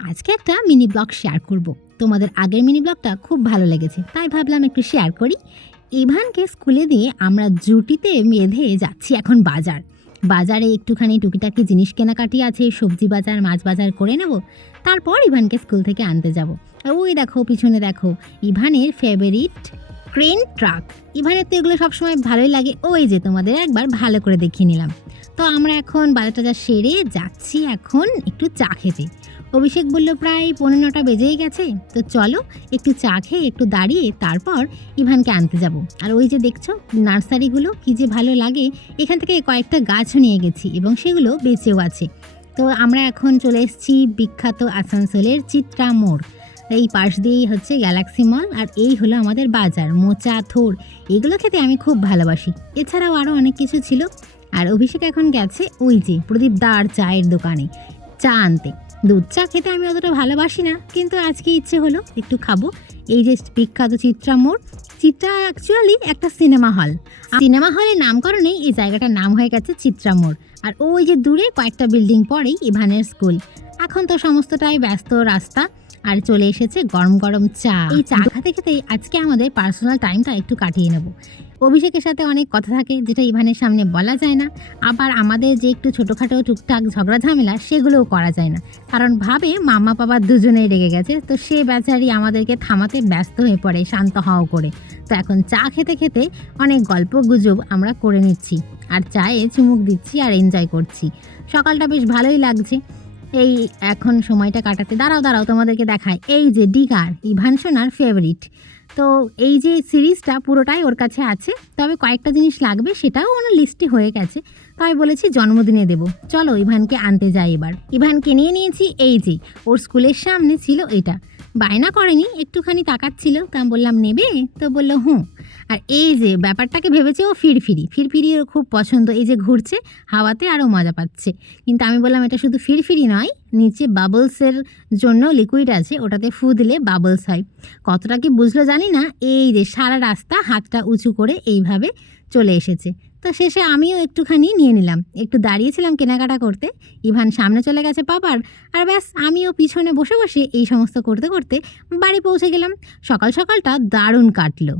আজকে একটা mini blog share করব। তোমাদের আগের মিনি ব্লগটা খুব ভালো লেগেছে, তাই ভাবলাম একটু শেয়ার করি। ইভানকে স্কুলে দিয়ে আমরা জুটিতে বেঁধে যাচ্ছি এখন বাজারে একটুখানি টুকিটাকি জিনিস কেনাকাটি আছে, সবজি বাজার মাছ বাজার করে নেব, তারপর ইভানকে স্কুল থেকে আনতে যাব। আর ওই দেখো পিছনে দেখো ইভানের ফেভারিট ক্রেন ট্রাক। ইভানের তো এগুলো সবসময় ভালোই লাগে, ওই যে তোমাদের একবার ভালো করে দেখিয়ে নিলাম। তো আমরা এখন বাজার টাজার সেরে যাচ্ছি এখন একটু চা খেতে। অভিষেক বলল প্রায় 9:15 বেজেই গেছে, তো চলো একটু চা খেয়ে একটু দাঁড়িয়ে তারপর ইভানকে আনতে যাব। আর ওই যে দেখছো নার্সারিগুলো কি যে ভালো লাগে, এখান থেকে কয়েকটা গাছও নিয়ে গেছি এবং সেগুলো বেঁচেও আছে। তো আমরা এখন চলে এসেছি বিখ্যাত আসানসোলের চিত্রা মোড়। এই পাশ দিয়েই হচ্ছে গ্যালাক্সি মল, আর এই হলো আমাদের বাজার। মোচা, থোড় এগুলো খেতে আমি খুব ভালোবাসি। এছাড়াও আরও অনেক কিছু ছিল। আর অভিষেক এখন গেছে ওই যে প্রদীপ দার চায়ের দোকানে চা আনতে। দুধ চা খেতে আমি অতটা ভালোবাসি না, কিন্তু আজকে ইচ্ছে হলো একটু খাবো। এই যে বিখ্যাত চিত্রা মোড়, চিত্রা অ্যাকচুয়ালি একটা সিনেমা হলের নামকরণেই এই জায়গাটার নাম হয়ে গেছে চিত্রা মোড়। আর ওই যে দূরে কয়েকটা বিল্ডিং পরেই ইভানের স্কুল। এখন তো সমস্তটাই ব্যস্ত রাস্তা, আর চলে এসেছে গরম গরম চা। এই চা খেতে খেতেই আজকে আমাদের পার্সোনাল টাইমটা একটু কাটিয়ে নেব। অভিষেকের সাথে অনেক কথা থাকে যেটা ইভানের সামনে বলা যায় না, আবার আমাদের যে একটু ছোটোখাটো টুকটাক ঝগড়া ঝামেলা সেগুলোও করা যায় না, কারণ ভাবে মামা বাবা দুজনেই রেগে গেছে। তো সে বেচারি আমাদেরকে থামাতে ব্যস্ত হয়ে পড়ে শান্ত হও করে। তো এখন চা খেতে খেতে অনেক গল্প গুজব আমরা করে নিচ্ছি, আর চায়ে চুমুক দিচ্ছি আর এনজয় করছি। সকালটা বেশ ভালোই লাগছে এই এখন সময়টা কাটাতে। দাঁড়াও তোমাদেরকে দেখায়, এই যে ডিগার ইভান সোনার ফেভারিট। তো এই যে সিরিজটা পুরোটাই ওর কাছে আছে, তবে কয়েকটা জিনিস লাগবে সেটাও ওনার লিস্টে হয়ে গেছে। তাই বলেছি জন্মদিনে দেব, চলো ইভানকে আনতে যাই এবার। ইভানকে নিয়ে নিয়েছি, এই যে ওর স্কুলের সামনে ছিল এটা। বায়না করেনি, একটুখানি তাকাচ্ছিল, তা আমি বললাম নেবে, তো বললো হুঁ। আর এই যে ব্যাপারটাকে ভেবেছে ও ফিরফিরি ওর খুব পছন্দ, এই যে ঘুরছে হাওয়াতে আরও মজা পাচ্ছে। কিন্তু আমি বললাম এটা শুধু ফিরফিরি নয়, নিচে বাবলসের জন্য লিকুইড আছে, ওটাতে ফু দিলে বাবলস হয়। কতটা কি বুঝলো জানি না, এই যে সারা রাস্তা হাতটা উঁচু করে এইভাবে চলে এসেছে। তো শেষে আমিও একটুখানি নিয়ে নিলাম, একটু দাঁড়িয়েছিলাম কেনাকাটা করতে। ইভান সামনে চলে গেছে পাপার, আর ব্যাস আমিও পিছনে বসে বসে এই সমস্ত করতে করতে বাড়ি পৌঁছে গেলাম। সকালটা দারুণ কাটলো।